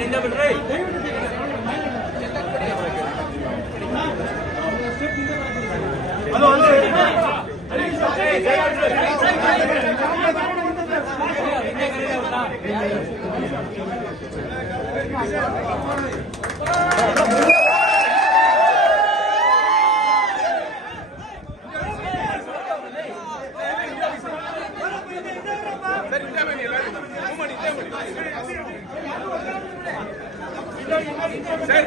ನಿಂದ ಬಿಡ್ರಿ ಅದು Thank you. சார்